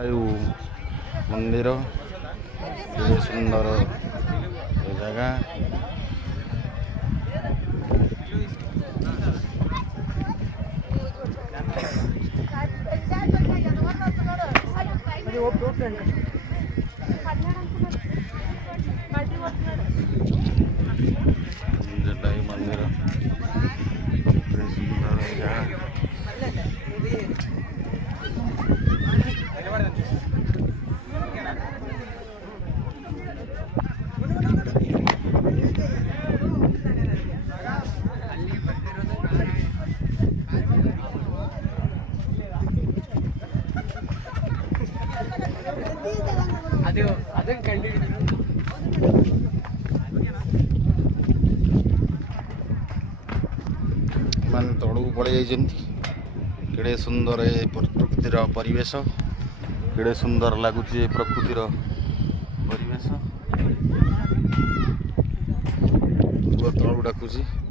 आयु मंदिर सुंदर जगह मंदिर मान तड़ू पड़े केड़े सुंदर प्रकृतिर परिवेश केड़े सुंदर लगुच प्रकृतिर परिवेश तड़ू डाकुची।